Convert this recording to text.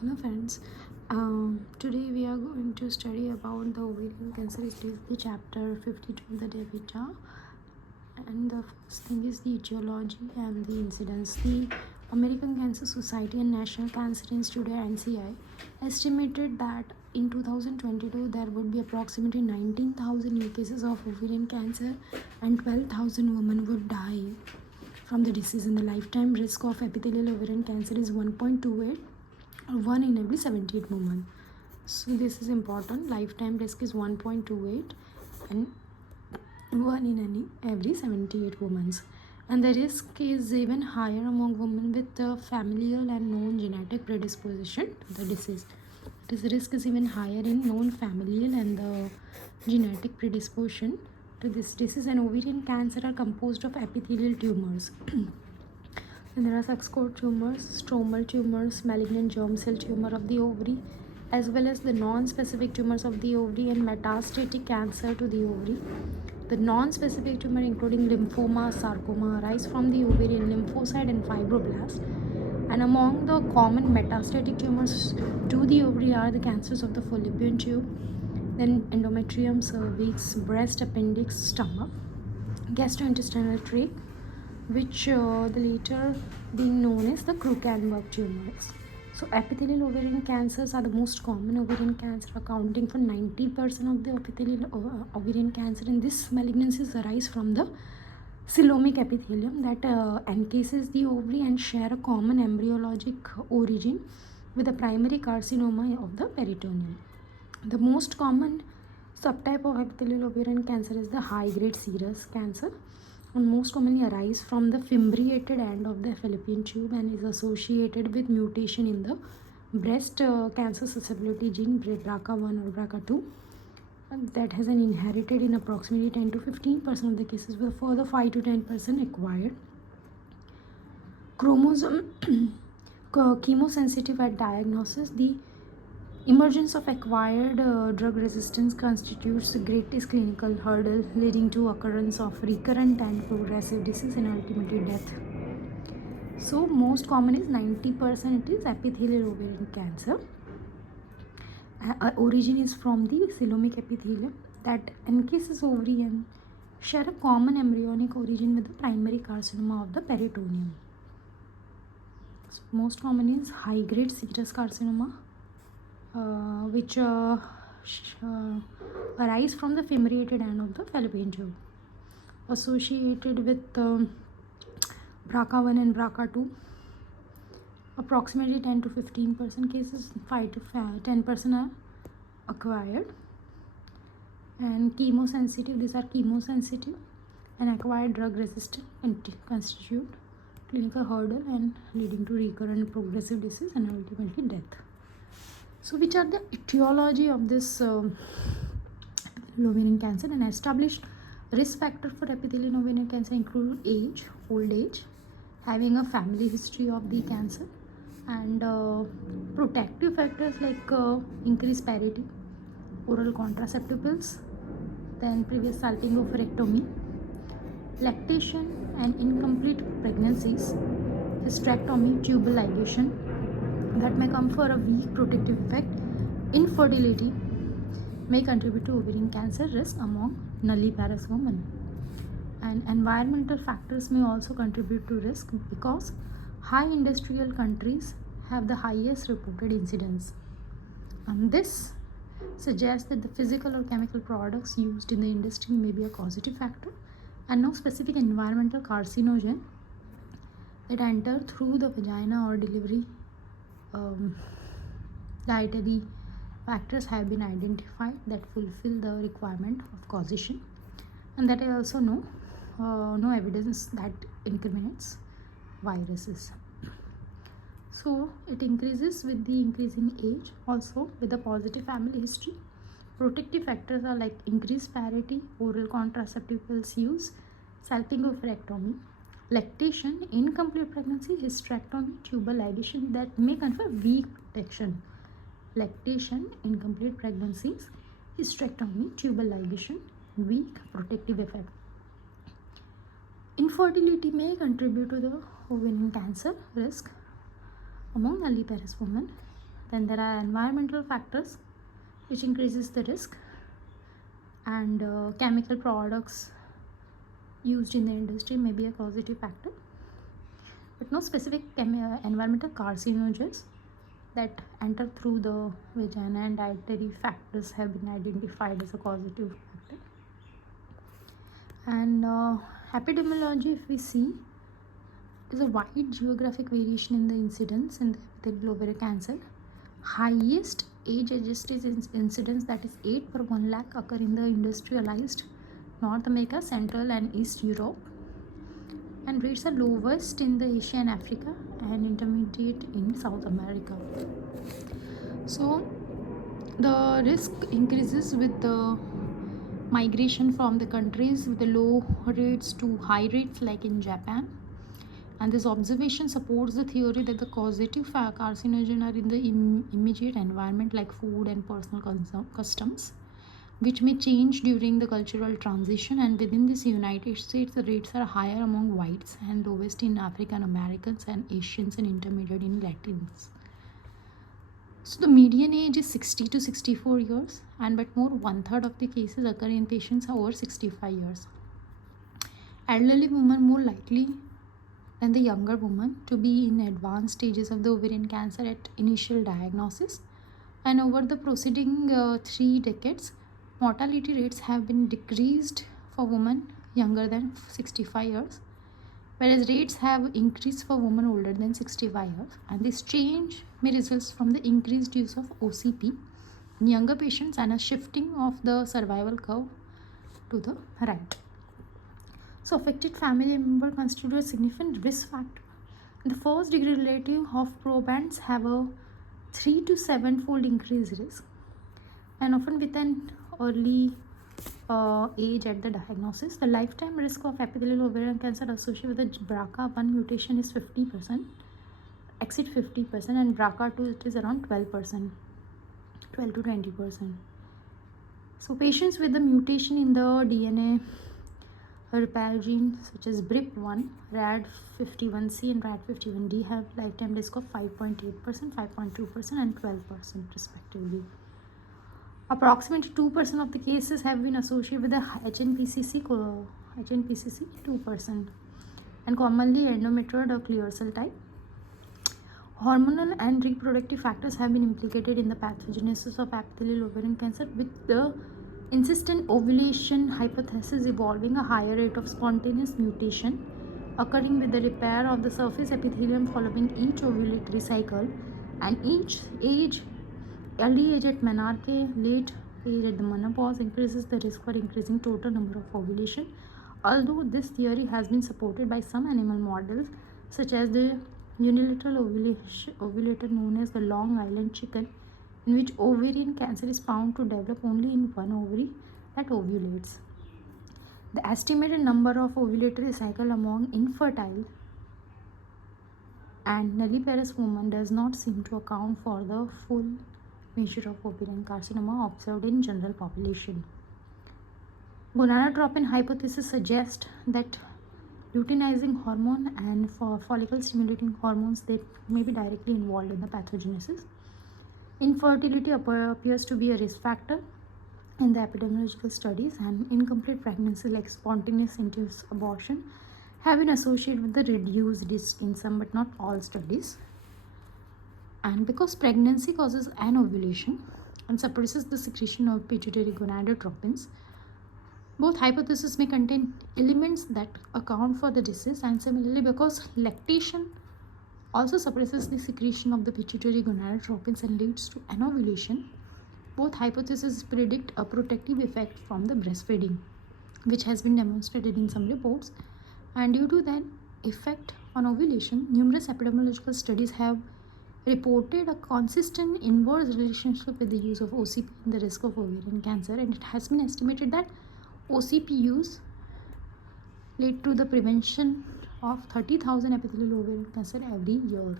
Hello friends, today we are going to study about the ovarian cancer. It is the chapter 52 of the Devita, and the first thing is the etiology and the incidence. The American Cancer Society and National Cancer Institute (NCI) estimated that in 2022 there would be approximately 19,000 new cases of ovarian cancer and 12,000 women would die from the disease. And the lifetime risk of epithelial ovarian cancer is 1.28, or 1 in every 78 women. So this is important. Lifetime risk is 1.28 and 1 in every 78 women. And the risk is even higher among women with familial and known genetic predisposition to the disease. This risk is even higher in known familial and the genetic predisposition to this disease. And ovarian cancer are composed of epithelial tumors. And there are Sachs-Court tumors, stromal tumors, malignant germ cell tumor of the ovary, as well as the non-specific tumors of the ovary and metastatic cancer to the ovary. The non-specific tumor, including lymphoma, sarcoma, arise from the ovarian lymphocyte and fibroblast. And among the common metastatic tumors to the ovary are the cancers of the fallopian tube, then endometrium, cervix, breast, appendix, stomach, gastrointestinal tract, which the later being known as the Krukenberg tumors. So epithelial ovarian cancers are the most common ovarian cancer, accounting for 90% of the epithelial ovarian cancer. And this malignancies arise from the coelomic epithelium that encases the ovary and share a common embryologic origin with the primary carcinoma of the peritoneum. The most common subtype of epithelial ovarian cancer is the high-grade serous cancer, and most commonly arise from the fimbriated end of the fallopian tube and is associated with mutation in the breast cancer susceptibility gene BRCA1 or BRCA2, that has an inherited in approximately 10 to 15% of the cases, with further 5 to 10% acquired. Chromosome chemosensitive at diagnosis. The emergence of acquired drug resistance constitutes the greatest clinical hurdle, leading to occurrence of recurrent and progressive disease and ultimately death. So most common is 90% it is epithelial ovarian cancer. Origin is from the coelomic epithelium that encases ovary and share a common embryonic origin with the primary carcinoma of the peritoneum. So most common is high-grade serous carcinoma, which arise from the fimbriated end of the fallopian tube, associated with BRCA1 and BRCA2. Approximately 10 to 15% cases, 5 to 10% are acquired. And chemosensitive, these are chemosensitive and acquired drug resistant and constitute clinical hurdle and leading to recurrent progressive disease and ultimately death. So which are the etiology of this ovarian cancer? An established risk factor for epithelial ovarian cancer include age, old age, having a family history of the cancer, and protective factors like increased parity, oral contraceptive pills, then previous salpingo-oophorectomy, lactation and incomplete pregnancies, hysterectomy, tubal ligation that may confer a weak protective effect, infertility may contribute to ovarian cancer risk among nulliparous women. And environmental factors may also contribute to risk because high industrial countries have the highest reported incidence. And this suggests that the physical or chemical products used in the industry may be a causative factor. And no specific environmental carcinogen that enter through the vagina or delivery dietary factors have been identified that fulfill the requirement of causation. And that is also no evidence that incriminates viruses. So it increases with the increase in age, also with a positive family history. Protective factors are like increased parity, oral contraceptive pills use, salpingo-oophorectomy, lactation, incomplete pregnancy, hysterectomy, tubal ligation that may confer weak protection. Lactation, incomplete pregnancies, hysterectomy, tubal ligation, weak protective effect. Infertility may contribute to the ovarian cancer risk among nulliparous women. Then there are environmental factors which increases the risk, and chemical products used in the industry may be a causative factor, but no specific environmental carcinogens that enter through the vagina and dietary factors have been identified as a causative factor. And epidemiology, if we see, is a wide geographic variation in the incidence in the epithelial ovarian cancer. Highest age adjusted incidence, that is 8 per 1 lakh, occur in the industrialized North America, Central and East Europe, and rates are lowest in the Asia and Africa, and intermediate in South America. So the risk increases with the migration from the countries with the low rates to high rates, like in Japan. And this observation supports the theory that the causative carcinogen are in the immediate environment, like food and personal customs, which may change during the cultural transition. And within this United States, the rates are higher among whites and lowest in African Americans and Asians, and intermediate in Latins. So the median age is 60 to 64 years, and but more 1/3 of the cases occur in patients over 65 years. Elderly women more likely than the younger woman to be in advanced stages of the ovarian cancer at initial diagnosis, and over the preceding 3 decades, mortality rates have been decreased for women younger than 65 years, whereas rates have increased for women older than 65 years. And this change may result from the increased use of OCP in younger patients and a shifting of the survival curve to the right. So affected family member constitute a significant risk factor. The first degree relative of probants have a 3 to 7-fold increased risk, and often with an early age at the diagnosis. The lifetime risk of epithelial ovarian cancer associated with the BRCA1 mutation is 50%, exceed 50%, and BRCA2 it is around 12%, 12 to 20%. So patients with the mutation in the DNA repair gene such as BRIP1, RAD51C and RAD51D have lifetime risk of 5.8%, 5.2% and 12% respectively. Approximately 2% of the cases have been associated with the HNPCC 2%, and commonly endometrioid or clear cell type. Hormonal and reproductive factors have been implicated in the pathogenesis of epithelial ovarian cancer, with the insistent ovulation hypothesis evolving a higher rate of spontaneous mutation occurring with the repair of the surface epithelium following each ovulatory cycle, and each age, early age at menarche, late age at the menopause, increases the risk for increasing total number of ovulation. Although this theory has been supported by some animal models, such as the unilateral ovulator known as the Long Island chicken, in which ovarian cancer is found to develop only in one ovary that ovulates. The estimated number of ovulatory cycle among infertile and nulliparous women does not seem to account for the full measure of ovarian carcinoma observed in general population. Gonadotropin hypothesis suggests that luteinizing hormone and follicle stimulating hormones that may be directly involved in the pathogenesis. Infertility appears to be a risk factor in the epidemiological studies, and incomplete pregnancy like spontaneous induced abortion have been associated with the reduced risk in some but not all studies. And because pregnancy causes anovulation and suppresses the secretion of pituitary gonadotropins, both hypotheses may contain elements that account for the disease. And similarly, because lactation also suppresses the secretion of the pituitary gonadotropins and leads to anovulation, both hypotheses predict a protective effect from the breastfeeding, which has been demonstrated in some reports. And due to that effect on ovulation, numerous epidemiological studies have reported a consistent inverse relationship with the use of OCP in the risk of ovarian cancer, and it has been estimated that OCP use led to the prevention of 30,000 epithelial ovarian cancer every year.